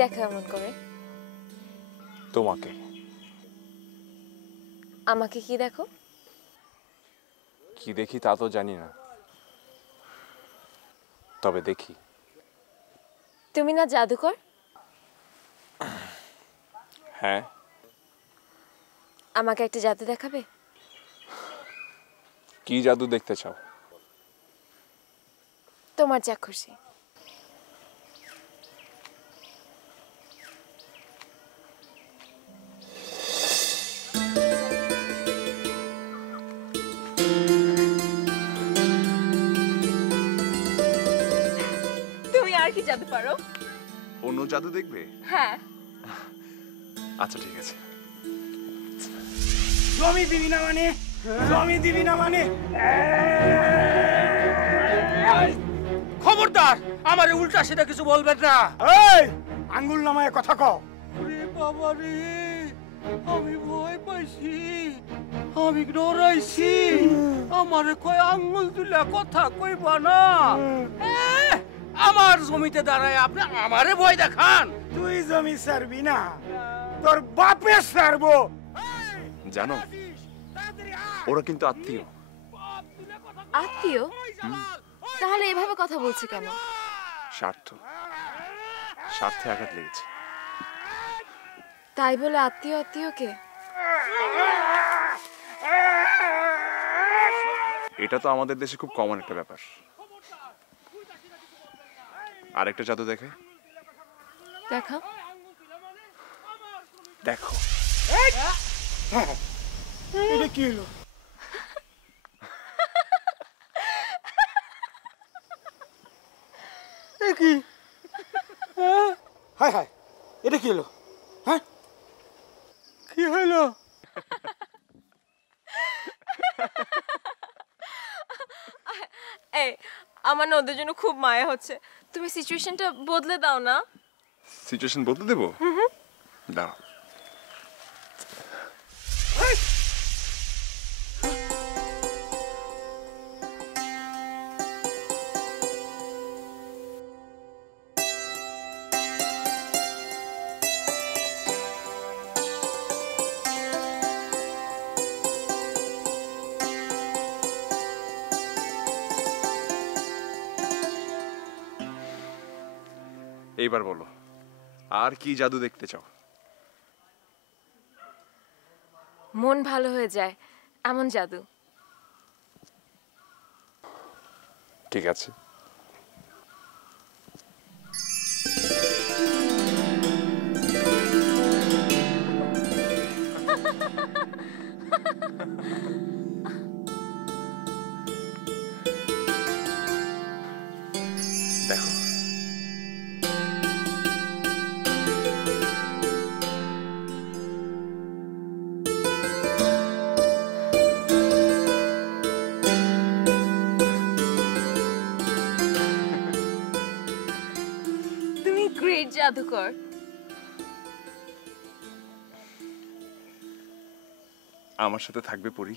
দেখো এমন করে? তোমাকে। আমাকে কি দেখো? কি দেখি তা তো জানি না, তবে দেখি। তুমি না জাদুকর? হ্যাঁ। আমাকে একটা জাদু দেখাবে? কি জাদু দেখতে চাও? তোমার যা খুশি। তুমি আর কি জাদু পারো? অন্য জাদু দেখবে? হ্যাঁ। আচ্ছা ঠিক আছে। জমি দিবি না মানে? জমি দিবি না মানে? খবরদার আমারে উল্টা সেটা কিছু বলবেন না। এই আঙ্গুল নামায় কথা কও। ওরে বাবা রে, আমি ভয় পাইছি, আমি ডরাইছি। আমারে কয় আঙ্গুল তুলে কথা কইবা না। আমার জমিতে দাঁড়ায় আপনি আমারে ভয় দেখান। তুই জমি ছাড়বি না, তোর বাপে ছাড়বো। জানো, ওরা কিন্তু আত্মীয়। আত্মীয়? তাহলে এভাবে কথা বলছে কেন? স্বার্থে আঘাত লেগেছে। তাই বলে আত্মীয় আত্মীয়কে? এটা তো আমাদের দেশে খুব কমন একটা ব্যাপার। আরেকটা জাদু দেখে দেখাও। দেখো। এটা কি হলো? কি? হায় হায়, এটা কি হলো? হ্যাঁ, কি হইলো? এই আমার না ওদের জন্য খুব মায়া হচ্ছে, তুমি সিচুয়েশনটা বদলে দাও না। সিচুয়েশন বদলে দেবো? দাঁড়াও। এইবার বলো, আর কি জাদু দেখতে চাও? মন ভালো হয়ে যায় এমন জাদু। ঠিক আছে। দেখো। তুমি গ্রেট জাদুকর। আমার সাথে থাকবে পরি?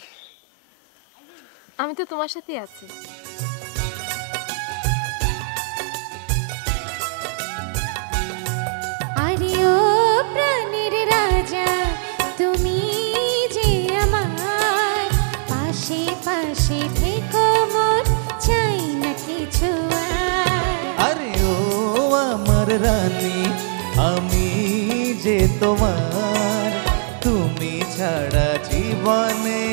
আমি তো তোমার সাথেই আছি। আরে ও প্রাণের রাজা, তুমি যে আমার পাশে পাশে থেকো, মোর চাই না কিছু আর। আরে ও আমার রানী, আমি যে তোমার, তুমি ছাড়া জীবনে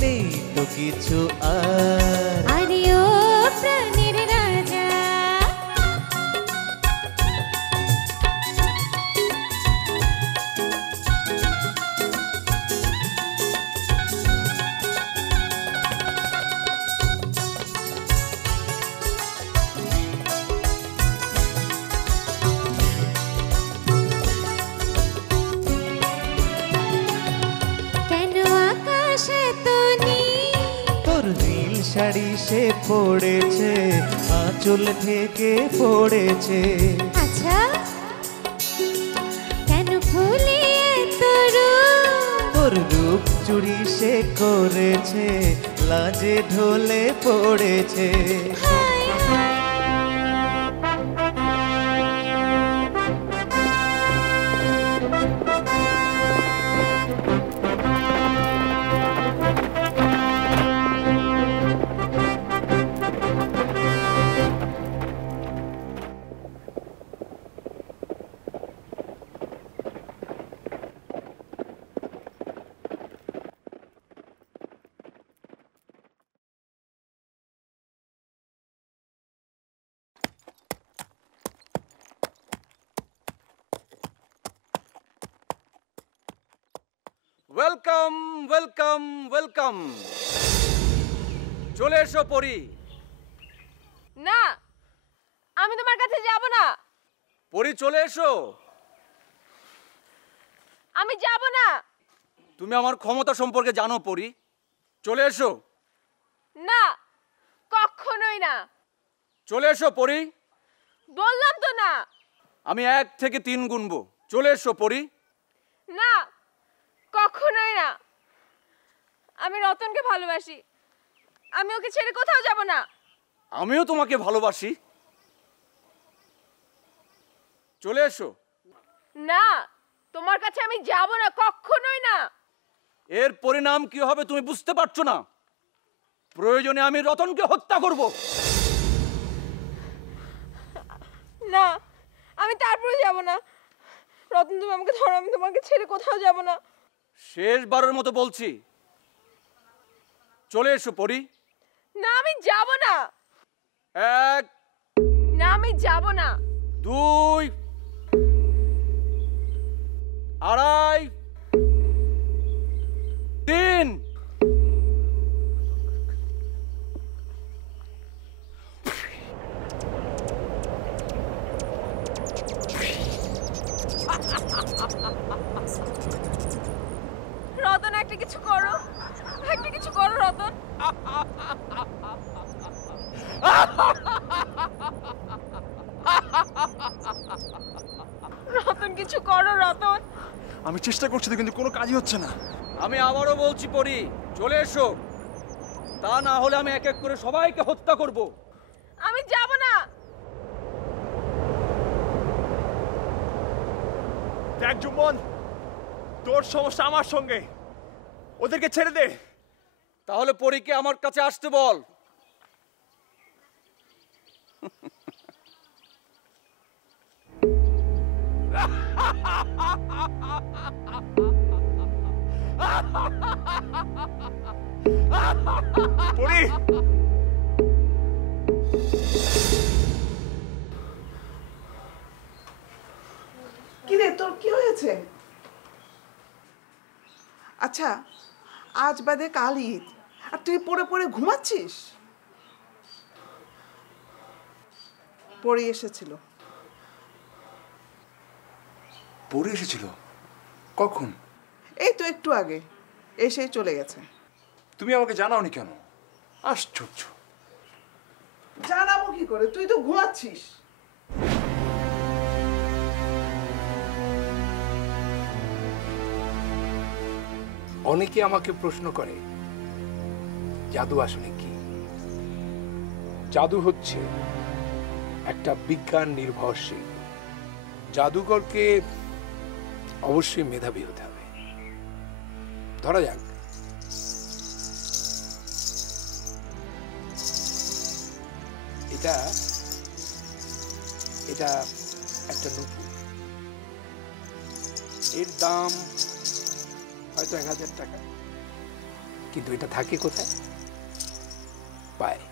নেই তো কিছু আর। আরে ও প্রাণের রাজা, কেন আকাশে তো তোর নীল শাড়ি সে পড়েছে, আঁচল থেকে পড়েছে। আচ্ছা, কেন ফুলিয়ে তোর তোর রূপ চুরি সে করেছে, লাজে ঢলে পড়েছে। Welcome welcome welcome. চলে এসো পরি। না, আমি তোমার কাছে যাব না। পরি চলে এসো। আমি যাব না। তুমি আমার ক্ষমতা সম্পর্কে জানো পরি। চলে এসো। না, কখনোই না। চলে এসো পরি। বললাম তো না। আমি 1 থেকে 3 গুনবো। চলে এসো পরি। না, কখনোই না। আমি রতনকে ভালোবাসি। আমি ওকে ছেড়ে কোথাও যাব না। আমিও তোমাকে ভালোবাসি। চলে এসো। না, তোমার কাছে আমি যাব না, কখনোই না। এর পরিণাম কি হবে তুমি বুঝতে পারছো না। প্রয়োজনে আমি রতনকে হত্যা করব। না, আমি তারপরে যাব না। রতন, তুমি আমাকে ধরো, আমি তোমাকে ছেড়ে কোথাও যাব না। শেষবারের মতো বলছি, চলে এসো পরি। না, আমি যাব না। 1 না, আমি যাব না। 2 2.5 3। রতন, একটা কিছু করো, একটা কিছু করো রতন। রতন, কিছু করো রতন। আমি চেষ্টা করছি তো, কিন্তু কোনো কাজই হচ্ছে না। আমি আবারও বলছি পরি, চলে এসো। তা না হলে আমি এক এক করে সবাইকে হত্যা করব। আমি যাব না। দেখ জুম্মন, তোর সমস্যা আমার সঙ্গে, ওদেরকে ছেড়ে দে। তাহলে পরীকে আমার কাছে আসতে বল। পরি, কিরে তোর কি হয়েছে? আচ্ছা, আজ বাদে কাল ঈদ, আর তুই পড়ে পড়ে ঘুমাচ্ছিস? পড়ে এসেছিল। পরি এসেছিল কখন? এই তো একটু আগে এসেই চলে গেছে। তুমি আমাকে জানাওনি কেন? আশ্চর্য। জানাবো কি করে, তুই তো ঘুমাচ্ছিস। অনেকে আমাকে প্রশ্ন করে জাদু আসলে কি। জাদু হচ্ছে একটা বিজ্ঞান নির্ভরশীল। জাদুকরকে অবশ্যই মেধাবী হতে হবে। ধরা যাক এটা এটা একটা নুপুর, এর দাম হয়তো 1000 টাকা, কিন্তু এটা থাকে কোথায়? পায়ে।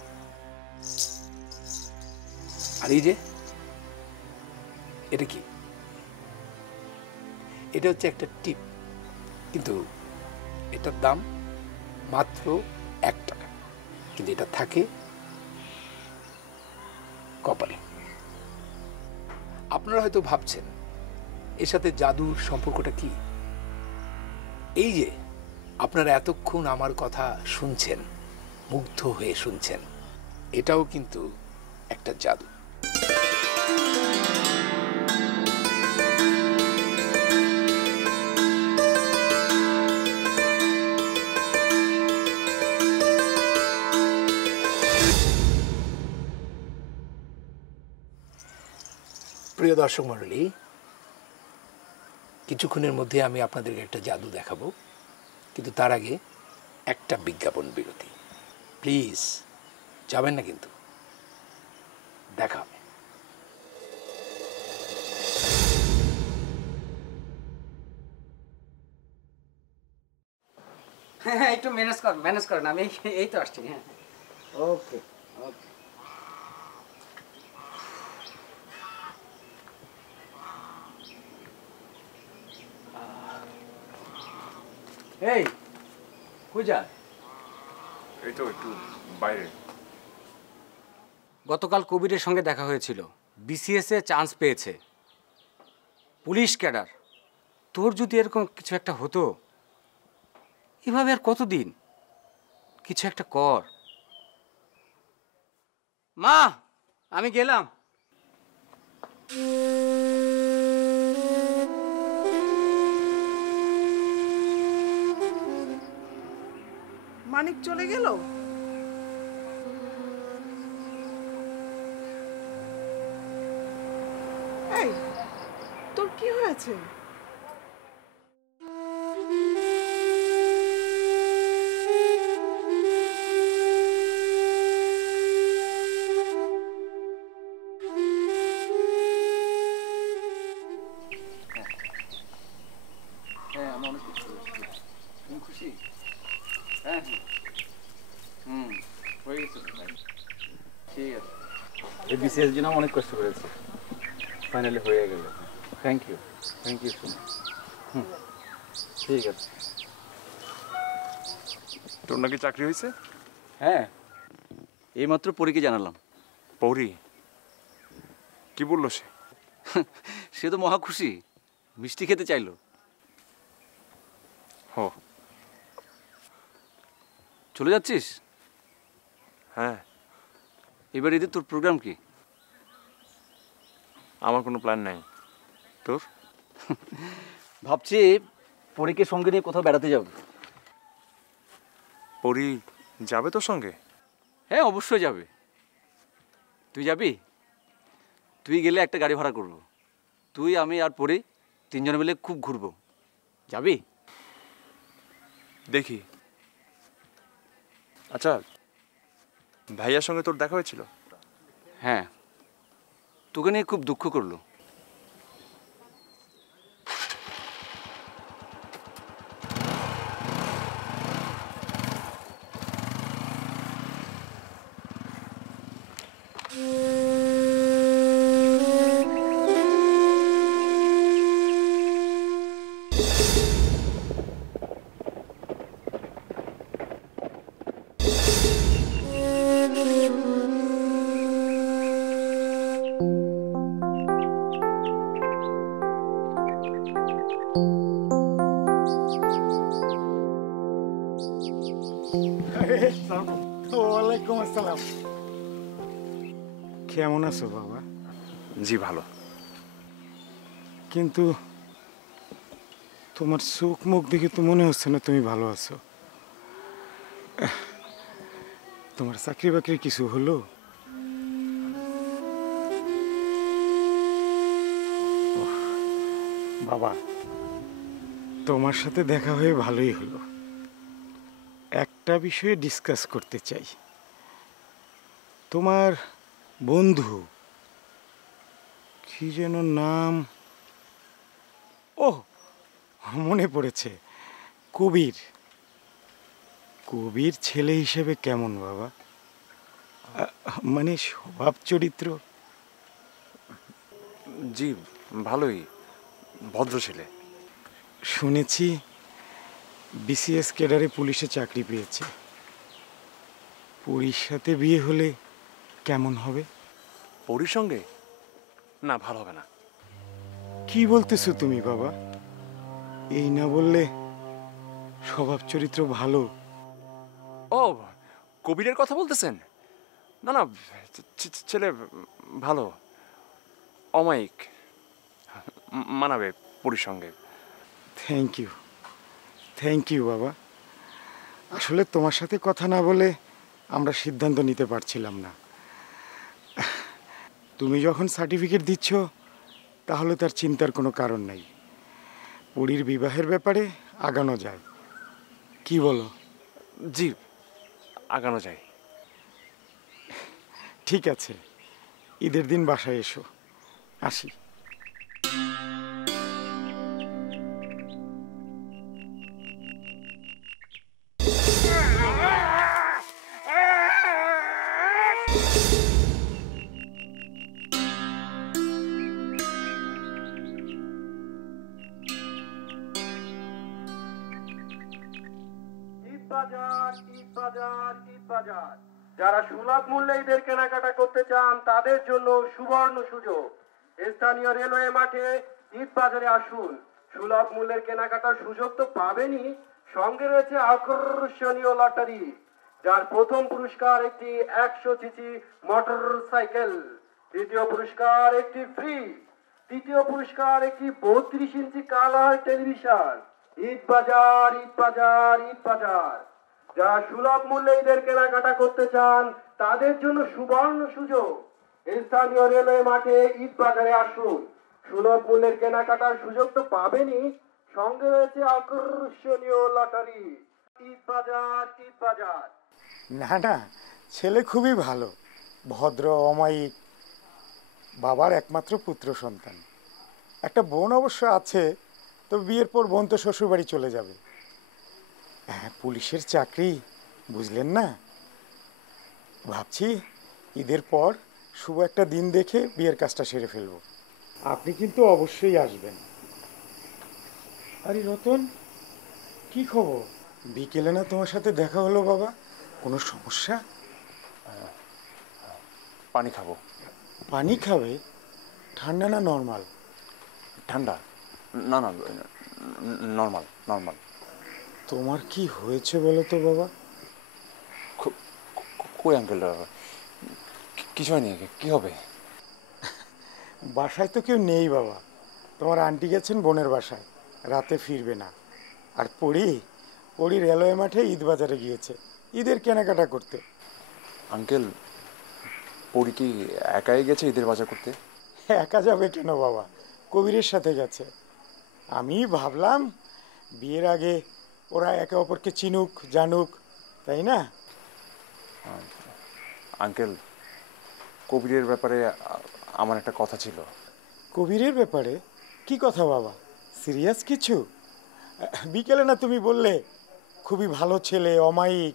আর এই যে এটা কি? এটা হচ্ছে একটা টিপ, কিন্তু এটার দাম মাত্র 1 টাকা, কিন্তু এটা থাকে কপালে। আপনারা হয়তো ভাবছেন এর সাথে জাদুর সম্পর্কটা কি। এই যে আপনারা এতক্ষণ আমার কথা শুনছেন, মুগ্ধ হয়ে শুনছেন, এটাও কিন্তু একটা জাদু। প্রিয় দর্শক মণ্ডলী, কিছুক্ষণের মধ্যে আমি আপনাদেরকে একটা জাদু দেখাবো, কিন্তু তার আগে একটা বিজ্ঞাপন বিরতি। প্লিজ যাবেন না কিন্তু, দেখা হবে। হ্যাঁ হ্যাঁ, একটু ম্যানেজ করেন, আমি এই তো আসছি। হ্যাঁ, ওকে ওকে। এই কই যা? এই তো একটু বাইরে। গতকাল কবিরের সঙ্গে দেখা হয়েছিল, বিসিএস এ চান্স পেয়েছে, পুলিশ ক্যাডার। তোর যদি এরকম কিছু একটা হতো, এভাবে আর কতদিন? কিছু একটা কর। মা, আমি গেলাম। মানিক চলে গেল? এই, তোর কি হয়েছে? হ্যাঁ, আমি অনেক খুশি। তুমি খুশি? হ্যাঁ হ্যাঁ, হয়ে গেছে। ঠিক আছে, এই বিসিএস জন্য অনেক কষ্ট করেছি, ফাইনালি হয়ে গেল। Thank you so much. ঠিক আছে। তোর নাকি চাকরি হয়েছে? হ্যাঁ, এইমাত্র পরীকে জানালাম। পৌরি কি বললো সে? সে তো মহা খুশি, মিষ্টি খেতে চাইলো। হো, চলে যাচ্ছিস? হ্যাঁ। এবার ঈদের তোর প্রোগ্রাম কি? আমার কোনো প্ল্যান নাই। তোর? ভাবছি পরীকে সঙ্গে নিয়ে কোথাও বেড়াতে যাব। পরি যাবে তোর সঙ্গে? হ্যাঁ, অবশ্যই যাবে। তুই যাবি? তুই গেলে একটা গাড়ি ভাড়া করব, তুই আমি আর পরি তিনজনে মিলে খুব ঘুরবো। যাবি? দেখি। আচ্ছা, ভাইয়ার সঙ্গে তোর দেখা হয়েছিল? হ্যাঁ, তোকে নিয়ে খুব দুঃখ করলো। ওয়ালাইকুম আসসালাম। কেমন আছো বাবা? জি ভালো। কিন্তু তোমার চোখ মুখ দেখে তো মনে হচ্ছে না তুমি ভালো আছো। তোমার চাকরি বাকরি কিছু হলো? ওহ, বাবা, তোমার সাথে দেখা হয়ে ভালোই হলো। একটা বিষয়ে ডিসকাস করতে চাই। তোমার বন্ধু কি যেন নাম? ও, মনে পড়েছে, কবির। কবির ছেলে হিসেবে কেমন বাবা? মানে স্বভাব চরিত্র? জি ভালোই, ভদ্র ছেলে। শুনেছি বিসিএস ক্যাডারে পুলিশে চাকরি পেয়েছে। পরীর সাথে বিয়ে হলে কেমন হবে? পরির সঙ্গে? না, ভালো হবে না। কি বলতেছো তুমি বাবা? এই না বললে স্বভাব চরিত্র ভালো। ও, কবিরের কথা বলতেছেন? না না, ছেলে ভালো, অমায়িক, মানাবে পরির সঙ্গে। থ্যাংক ইউ বাবা। আসলে তোমার সাথে কথা না বলে আমরা সিদ্ধান্ত নিতে পারছিলাম না। তুমি যখন সার্টিফিকেট দিচ্ছ তাহলে তার চিন্তার কোনো কারণ নাই। পরীর বিবাহের ব্যাপারে আগানো যায়, কি বলো? জি, আগানো যায়। ঠিক আছে, ঈদের দিন বাসায় এসো। আসি। বাজার, ঈদ বাজার, ঈদ বাজার। যারা সুলভ মূল্যে ঈদের কেনাকাটা করতে চান তাদের জন্য সুবর্ণ সুযোগ। স্থানীয় রেলওয়ে মাঠে ঈদ বাজারে আসুন। সুলভ মূল্যের কেনাকাটার সুযোগ তো পাবেনই, সঙ্গে রয়েছে আকর্ষণীয় লটারি, যার প্রথম পুরস্কার একটি 100 সিসি মোটর সাইকেল, দ্বিতীয় পুরস্কার একটি ফ্রিজ, তৃতীয় পুরস্কার একটি 32 ইঞ্চি কালার টেলিভিশন। ঈদ বাজার, ঈদ বাজার, ঈদ বাজার। যারা সুলভ মূল্যে ঈদের কেনাকাটা করতে চান তাদের জন্য সুবর্ণ সুযোগ। স্থানীয় রেলওয়ে মাঠে ঈদ বাজারে আসুন। সুলভ মূল্যের কেনাকাটার সুযোগ তো পাবেনই, সঙ্গে রয়েছে আকর্ষণীয় লটারি। ঈদ বাজার, ঈদ বাজার। না না, ছেলে খুবই ভালো, ভদ্র, অমায়িক, বাবার একমাত্র পুত্র সন্তান। একটা বোন অবশ্য আছে, তো বিয়ের পর বোন তো শ্বশুরবাড়ি চলে যাবে। হ্যাঁ, পুলিশের চাকরি, বুঝলেন না? ভাবছি ঈদের পর শুভ একটা দিন দেখে বিয়ের কাজটা সেরে ফেলব। আপনি কিন্তু অবশ্যই আসবেন। আরে রতন, কি খবর? বিকেলে না তোমার সাথে দেখা হলো বাবা, কোনো সমস্যা? পানি খাবো। পানি খাবে? ঠান্ডা না নর্মাল? ঠান্ডা না, না নর্মাল নর্মাল। তোমার কি হয়েছে বলো তো বাবা? কই আঙ্কেল, কিছু হয়নি। কি হবে? বাসায় তো কেউ নেই বাবা, তোমার আন্টি গেছেন বোনের বাসায়, রাতে ফিরবে না। আর পড়ি রেলওয়ে মাঠে ঈদ বাজারে গিয়েছে ঈদের কেনাকাটা করতে। আঙ্কেল, পরি কি একাই গেছে ঈদের বাজার করতে? একা যাবে কেন বাবা, কবিরের সাথে গেছে। আমি ভাবলাম বিয়ের আগে ওরা একে অপরকে চিনুক জানুক, তাই না? আঙ্কেল, কবিরের ব্যাপারে আমার একটা কথা ছিল। কবিরের ব্যাপারে? কি কথা বাবা, সিরিয়াস কিছু? বিকেলে না তুমি বললে খুবই ভালো ছেলে, অমায়িক।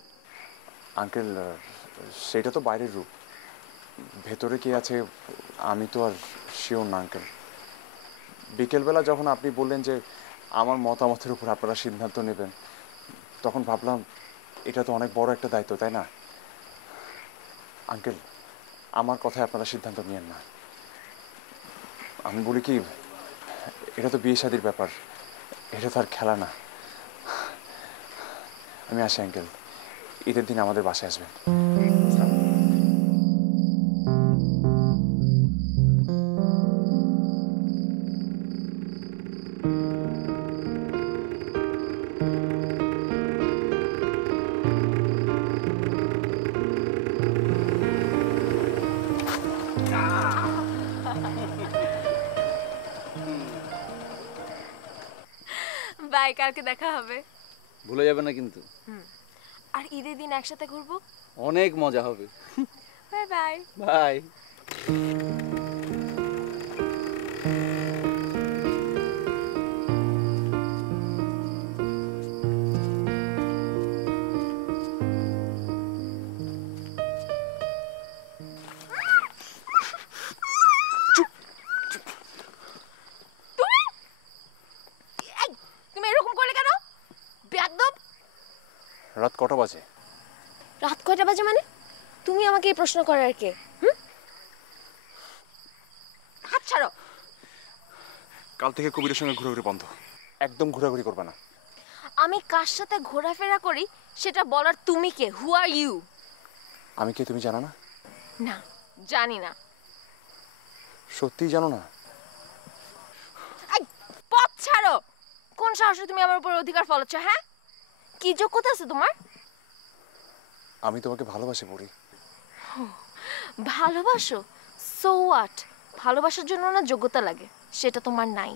আঙ্কেল, সেটা তো বাইরের রূপ, ভেতরে কি আছে আমি তো আর শিওর না আঙ্কেল। বিকেলবেলা যখন আপনি বললেন যে আমার মতামতের উপর আপনারা সিদ্ধান্ত নেবেন, তখন ভাবলাম এটা তো অনেক বড় একটা দায়িত্ব, তাই না? আঙ্কেল, আমার কথায় আপনারা সিদ্ধান্ত নিয়েন না। আমি বলি কি, এটা তো বিয়ে শাদির ব্যাপার, এটা তো আর খেলা না। আমি আসি আঙ্কেল, ঈদের দিন আমাদের বাসায় আসবেন। বাই, কালকে দেখা হবে। ভুলে যাবে না কিন্তু। আর ঈদের দিন একসাথে ঘুরবো, অনেক মজা হবে। Bye bye. বাই। তুমি এরকম করলে কেন? বেয়াদব। রাত কটা বাজে? রাত কয়টা বাজে মানে? তুমি আমাকে এই প্রশ্ন করার কে? হাত ছাড়ো। কাল থেকে কবিরের সঙ্গে ঘোরাঘুরি বন্ধ, একদম ঘোরাঘুরি করবে না। আমি কার সাথে ঘোরাফেরা করি সেটা বলার তুমি কে? হু আর ইউ? আমি কে তুমি জানো না? না, জানি না। সত্যিই জানো না? পথ ছাড়ো। কোন সাহসে তুমি আমার উপর অধিকার ফলাচ্ছ? হ্যাঁ, কি যোগ্যতা আছে তোমার? আমি তোমাকে ভালোবাসি পড়ি। ভালোবাসো? So what? ভালোবাসার জন্য না যোগ্যতা লাগে, সেটা তোমার নাই।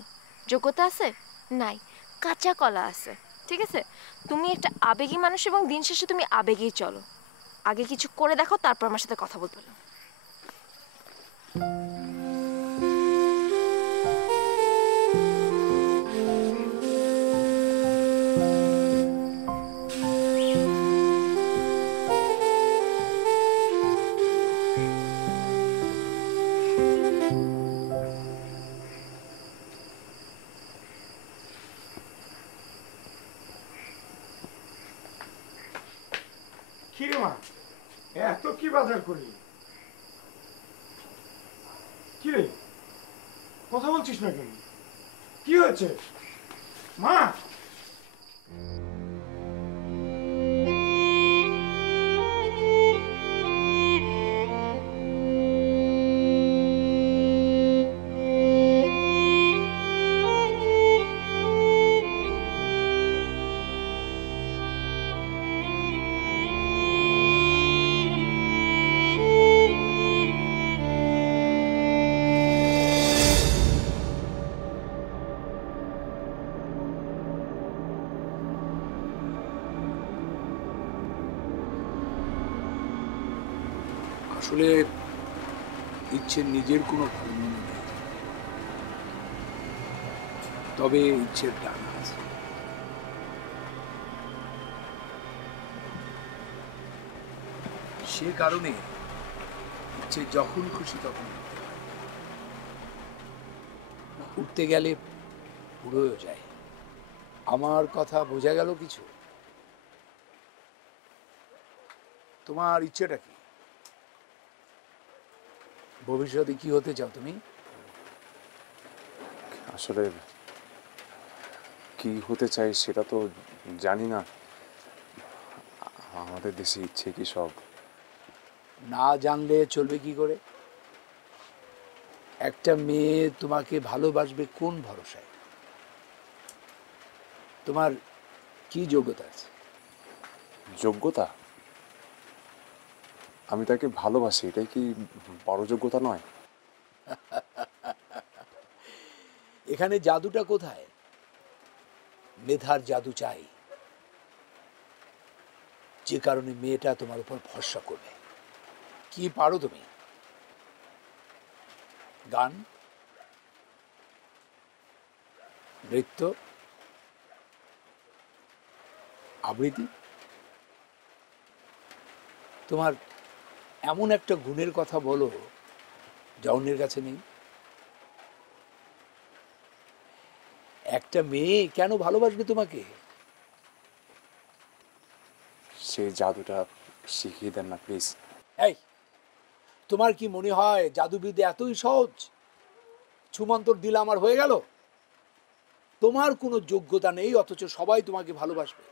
যোগ্যতা আছে? নাই, কাঁচা কলা আছে। ঠিক আছে, তুমি একটা আবেগী মানুষ এবং দিন শেষে তুমি আবেগেই চলো। আগে কিছু করে দেখো, তারপর আমার সাথে কথা বলতে পারো। কি রে মা, এত কি বাজার করলি? কি রে, কথা বলছিস না কেন? কি হয়েছে মা? আসলে ইচ্ছের নিজের কোনো কর্ম নেই, তবে ইচ্ছের ডানা আছে। সে কারণে ইচ্ছে যখন খুশি তখন উঠতে গেলে উড়েও যায়। আমার কথা বোঝা গেল কিছু? তোমার ইচ্ছেটা কি? ভবিষ্যতে কি হতে চাও তুমি? আসলে কি হতে চাই সেটা তো জানি না। আমাদের দেশে ইচ্ছে কি সব? না জানলে চলবে কি করে? একটা মেয়ে তোমাকে ভালোবাসবে কোন ভরসায়? তোমার কি যোগ্যতা আছে? যোগ্যতা? আমি তাকে ভালোবাসি, এটাই কি বড় যোগ্যতা নয়? এখানে জাদুটা কোথায়? মেধার জাদু চাই, যে কারণে মেয়েটা তোমার উপর ভরসা করবে। কি পারো তুমি? গান, নৃত্য, আবৃত্তি? তোমার এমন একটা গুণের কথা বলো যা অন্যের কাছে নেই। একটা মেয়ে কেন ভালোবাসবে তোমাকে? সেই জাদুটা শিখিয়ে দেন না প্লিজ। এই, তোমার কি মনে হয় জাদুবিদ্যা এতই সহজ? ছুমন্তর দিলে আমার হয়ে গেল? তোমার কোনো যোগ্যতা নেই অথচ সবাই তোমাকে ভালোবাসবে,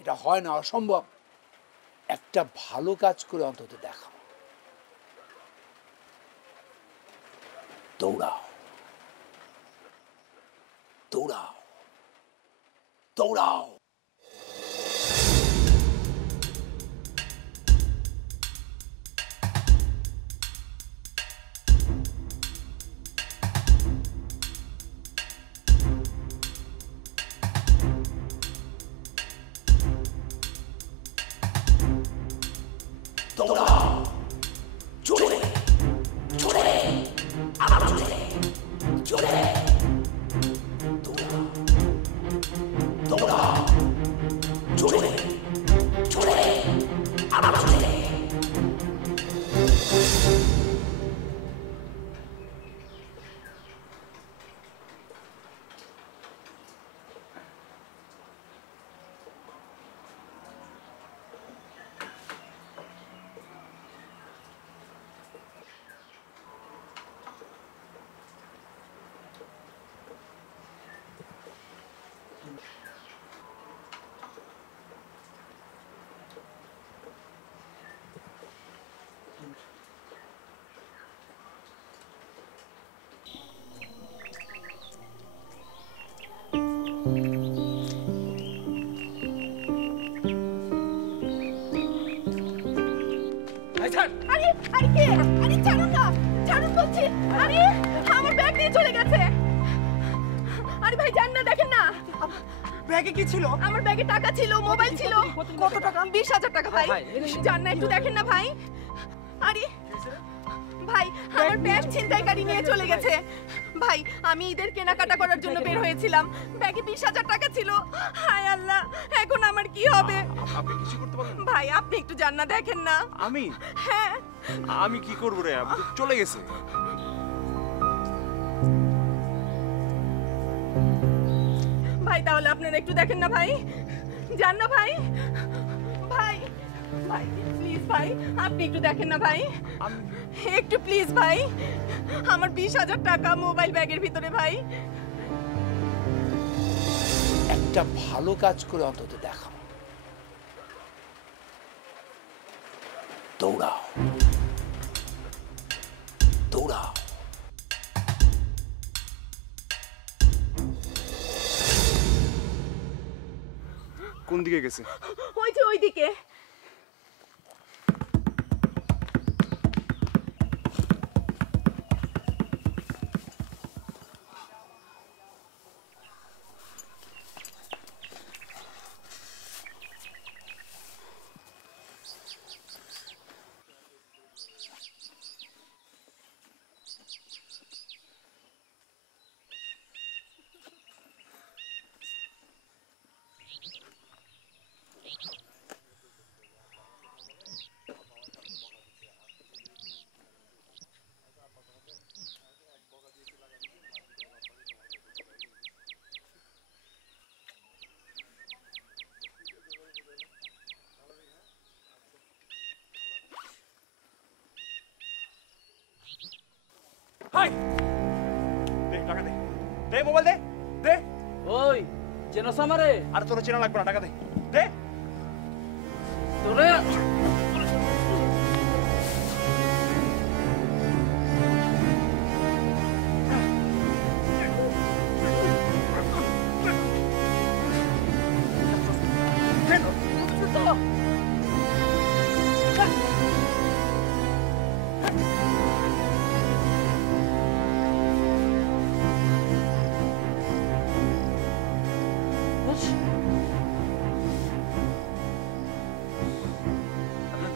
এটা হয় না, অসম্ভব। একটা ভালো কাজ করে অন্তত দেখাও। দৌড়াও, দৌড়াও, দৌড়াও। দৌড়াও, জোরে জোরে, আরো জোরে জোরে। দৌড়াও, দৌড়াও, জোরে জোরে, আরো জোরে। আরে আরে কে? আরে ছাড়ুন না, ছাড়ুন বলছি। আরে আমার ব্যাগ নিয়ে চলে গেছে। আরে ভাই যান না, দেখেন না ব্যাগে কি ছিল? আমার ব্যাগে টাকা ছিল, মোবাইল ছিল। কত টাকা? 20,000 টাকা ভাই। যান না, একটু দেখেন না ভাই। আরে ভাই আমার ব্যাগ ছিনতাইকারী নিয়ে চলে গেছে। ভাই আমি ঈদের কেনাকাটা করার জন্য বের হয়েছিলাম, ব্যাগে 20,000 টাকা ছিল। হায় আল্লাহ, এখন আমার কি হবে? আপনি কিছু করতে পারবেন? ভাই আপনি একটু যান না, দেখেন না। আমি? হ্যাঁ। আমি কি করবো রে? আমি তো চলে গেছে। ভাই তাহলে আপনারা একটু দেখেন না ভাই, যান না ভাই। ভাই ভাই ভাই আপনি একটু দেখেন না ভাই, একটু প্লিজ ভাই। আমার 20,000 টাকা মোবাইল ব্যাগের ভিতরে ভাই। একটা ভালো কাজ করে অন্তত দেখাও। দৌড়াও দৌড়াও। কোন দিকে গেছে? ওই যে ওইদিকে। হাই দে টাকা দে, দে মোবাইল দে, দে। ওই চেনস আমারে? আর তোর চেনা লাগবে না, টাকা দে, দে। তোরে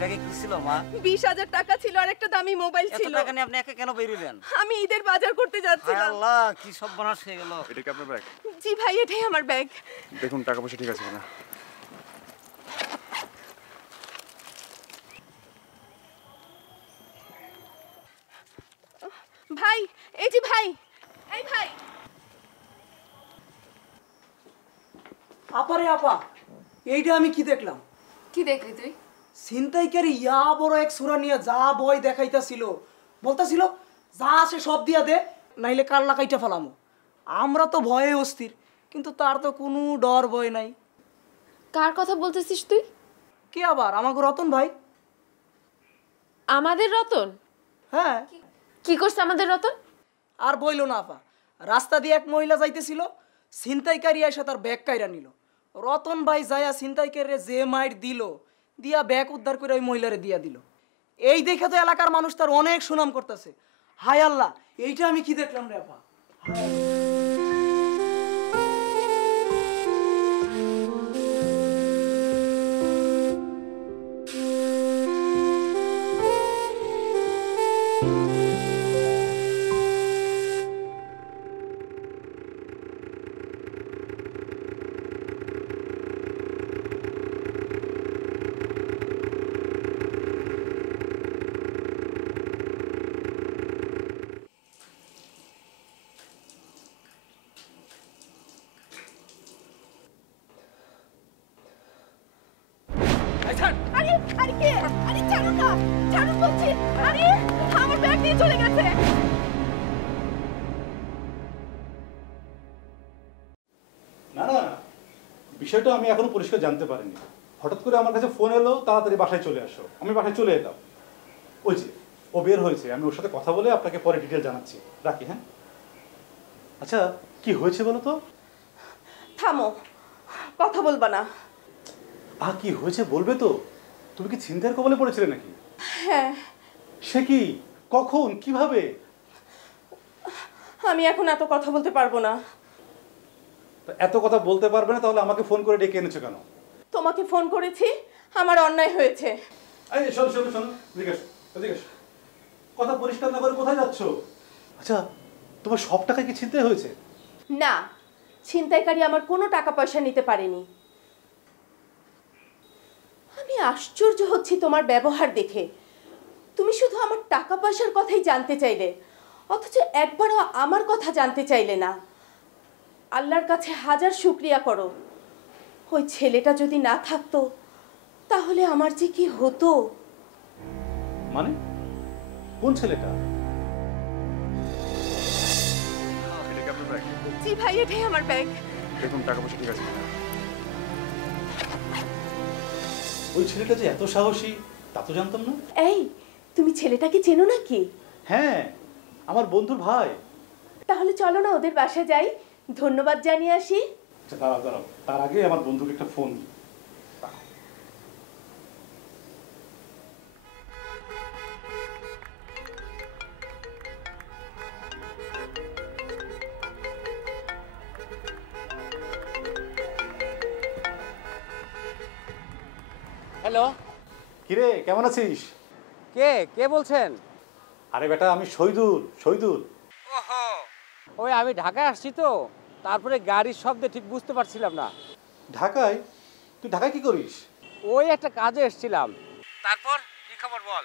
ব্যাগে কি ছিল মা? 20,000 টাকা ছিল আর একটা দামি মোবাইল এত ছিল। টাকা নিয়ে আপনি একা কেন বেরিয়েলেন? আমি ঈদের বাজার করতে হায় যাচ্ছিলাম। আল্লাহ, কি সর্বনাশ হয়ে গেল। এটা কি আপনার ব্যাগ? জি ভাই, এটাই আমার ব্যাগ। দেখুন টাকা পয়সা ঠিক আছে কিনা। ভাই, এই যে ভাই, এই ভাই। আপারে আপা, এইটা আমি কি দেখলাম? কি দেখলি তুই? ছিনতাইকারী ইয়া বড় এক সুরা নিয়ে যা ভয় দেখাইতাছিল, বলতাছিল যা আসে সব দিয়া দে, নাইলে কাল্লা কাইটা ফেলামো। আমরা তো ভয়ে অস্থির, কিন্তু তার তো কোনো ডর ভয় নাই। কার কথা বলতেছিস তুই? কে আবার? আমাকে রতন ভাই। আমাদের রতন? হ্যাঁ। কি করছে আমাদের রতন? আর বইলো না আপা, রাস্তা দিয়ে এক মহিলা যাইতেছিল, ছিনতাইকারী এসে তার ব্যাগ কাইরা নিল। রতন ভাই যায়া ছিনতাইকারীরে যে মাইর দিল, দিয়া ব্যাগ উদ্ধার করে ওই মহিলারে দিয়া দিল। এই দেখে তো এলাকার মানুষ তার অনেক সুনাম করতেছে। হায় আল্লাহ, এইটা আমি কি দেখলাম রে আপা। আরে আরে কে? আরে ছাড়ুন না, ছাড়ুন বলছি। আরে আমার ব্যাগ নিয়ে চলে গেছে। না না, বিষয়টা আমি এখনো পরিষ্কার জানতে পারিনি। হঠাৎ করে আমার কাছে ফোন এলো, তাড়াতাড়ি বাসায় চলে আসো। আমি বাসায় চলে এলাম। ওই যে ও বের হয়েছে, আমি ওর সাথে কথা বলে আপনাকে পরে ডিটেল জানাচ্ছি। রাখি, হ্যাঁ? আচ্ছা, কি হয়েছে বলো তো? থামো, কথা বলবা না। কি হয়েছে বলবে তো? তুমি কি ছিনতাইয়ের কবলে পড়েছিলে নাকি? হ্যাঁ। সে কি? কখন? কিভাবে? আমি এখন এত কথা বলতে পারবো না। এত কথা বলতে পারবে না তাহলে আমাকে ফোন করে ডেকে এনেছো কেন? তোমাকে ফোন করেছি, আমার অন্যায় হয়েছে। এই শোনো শোনো শোনো, এদিকে এসো, এদিকে এসো। কথা পরিষ্কার না করে কোথায় যাচ্ছো? আচ্ছা, তোমার সব টাকা কি ছিনতাই হয়েছে? না, ছিনতাইকারী আমার কোনো টাকা পয়সা নিতে পারেনি। আমি আশ্চর্য হচ্ছি তোমার ব্যবহার দেখে। তুমি শুধু আমার টাকা পয়সার কথাই জানতে চাইলে, অথচ একবারও আমার কথা জানতে চাইলে না। আল্লাহর কাছে হাজার শুকরিয়া করো, ওই ছেলেটা যদি না থাকতো তাহলে আমার যে কি হতো। মানে কোন ছেলেটা? এটা কি আপনার ব্যাগ? জি ভাই, এটাই আমার ব্যাগ। দেখুন টাকা পয়সা ঠিক আছে। ওই ছেলেটা যে এত সাহসী তা তো জানতাম না। এই, তুমি ছেলেটাকে চেনো নাকি? হ্যাঁ, আমার বন্ধুর ভাই। তাহলে চলো না ওদের বাসায় যাই, ধন্যবাদ জানিয়ে আসি। আচ্ছা, দাঁড়াও দাঁড়াও, তার আগে আমার বন্ধুকে একটা ফোন দিই। হ্যালো, কিরে কেমন আছিস? কে বলছেন? আরে বেটা, আমি শহীদুল। ওহো, ওই আমি ঢাকায় আসছি তো, তারপরে গাড়ির শব্দে ঠিক বুঝতে পারছিলাম না। ঢাকায়? তুই ঢাকায় কি করিস? ওই একটা কাজে এসেছিলাম। তারপর কি খবর বল?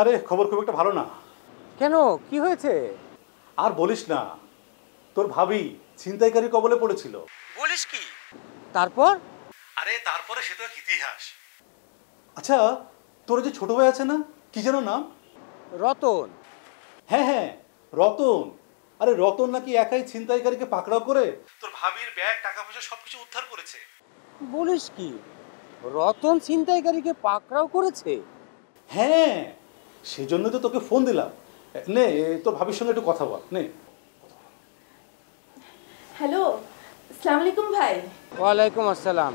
আরে খবর খুব একটা ভালো না। কেন, কি হয়েছে? আর বলিস না, তোর ভাবি ছিনতাইকারী কবলে পড়েছিল। বলিস কি? তারপর? আরে তারপরে সে তো এক ইতিহাস। আচ্ছা, তোর যে ছোট ভাই আছে না, কি যেন নাম? রতন। হ্যাঁ, রতন। আরে রতন নাকি একাই ছিনতাইকারীকে পাকড়াও করে তোর ভাবির ব্যাগ, টাকা পয়সা সবকিছু উদ্ধার করেছে। বলিস কি, রতন ছিনতাইকারীকে পাকড়াও করেছে? হ্যাঁ, সেজন্য তো তোকে ফোন দিলাম। নে, তোর ভাবির সঙ্গে একটু কথা বল, নে। হ্যালো, আসসালামু আলাইকুম ভাই। ওয়ালাইকুম আসসালাম।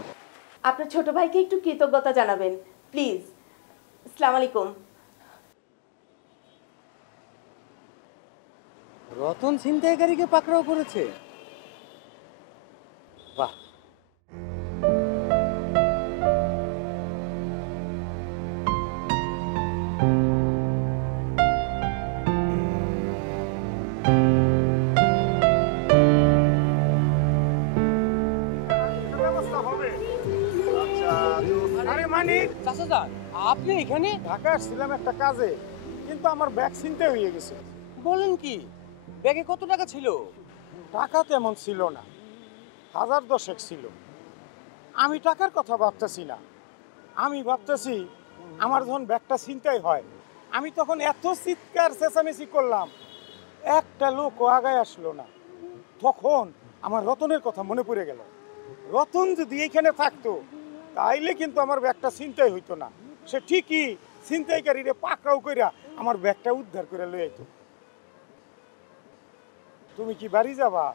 আপনার ছোট ভাইকে একটু কৃতজ্ঞতা জানাবেন প্লিজ। আসসালামু আলাইকুম। রতন ছিনতাইকারীকে পাকড়াও করেছে? বাহ। আরে মানিক, চাচা, আপনি এখানে? ঢাকা আসছিলাম একটা কাজে, কিন্তু আমার ব্যাগ ছিনতে হয়ে গেছে। বলেন কি? ব্যাগে কত টাকা ছিল? টাকা তেমন ছিল না, 1010 ছিল। আমি টাকার কথা ভাবতেছি না, আমি ভাবতেছি আমার যখন ব্যাগটা ছিনতাই হয়, আমি তখন এত চিৎকার চেঁচামেচি করলাম, একটা লোকও আগায় আসলো না। তখন আমার রতনের কথা মনে পড়ে গেল। রতন যদি এইখানে থাকতো তাইলে কিন্তু আমার ব্যাগটা ছিনতাই হইতো না। সে ঠিকই ছিনতাইকারীরে পাকড়াও কইরা আমার ব্যাগটা উদ্ধার করে লই আইতো। তুমি কি বাড়ি যাবা?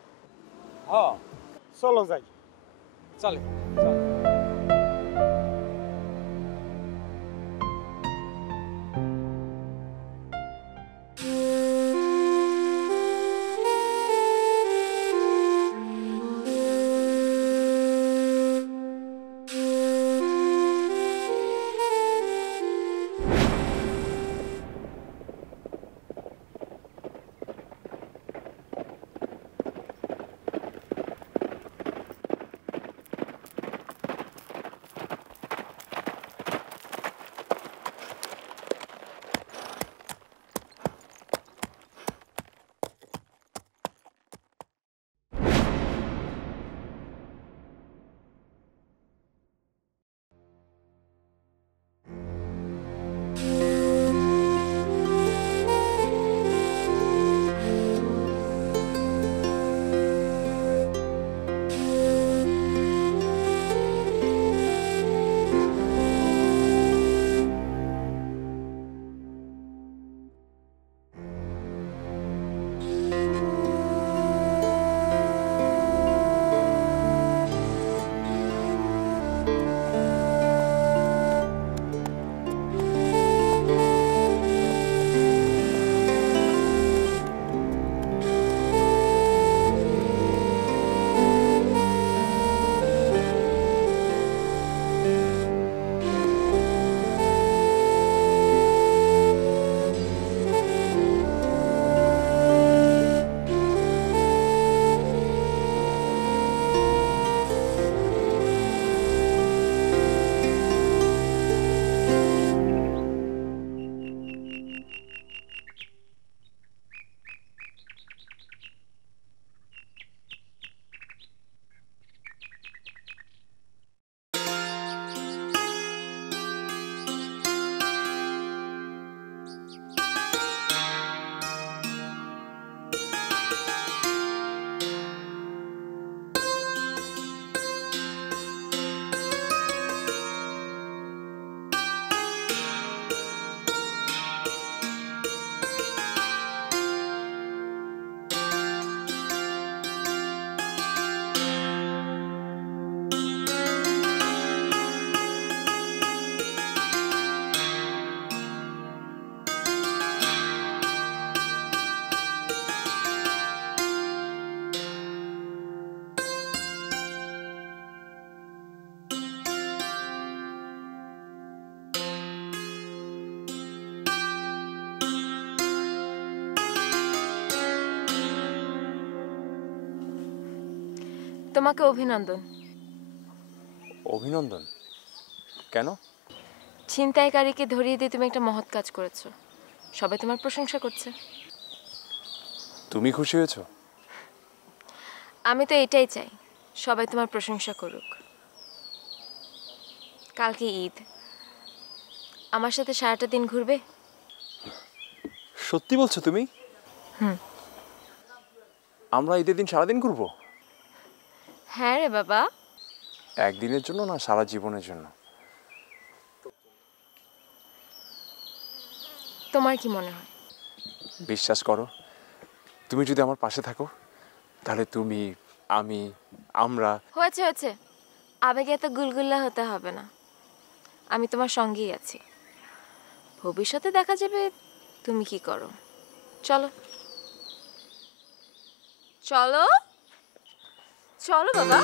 হ্যাঁ, চলো যাই। চলে। তোমাকে অভিনন্দন। অভিনন্দন? কেন? ছিনতাইকারীকে ধরিয়ে দিয়ে তুমি একটা মহৎ কাজ করেছো, সবাই তোমার প্রশংসা করছে। তুমি খুশি হয়েছো? আমি তো এটাই চাই, সবাই তোমার প্রশংসা করুক। কালকে ঈদ, আমার সাথে সারাটা দিন ঘুরবে? সত্যি বলছো তুমি? হুম। আমরা ঈদের দিন সারাদিন ঘুরবো? হ্যাঁ রে বাবা। একদিনের জন্য না, সারা জীবনের জন্য? তোমার কি মনে হয়? বিশ্বাস করো, তুমি যদি আমার পাশে থাকো তাহলে তুমি, আমি, আমরা। হয়েছে হয়েছে, আবেগে এত গুলগুল্লা হতে হবে না। আমি তোমার সঙ্গেই আছি, ভবিষ্যতে দেখা যাবে তুমি কি করো। চলো চলো চলো বাবা।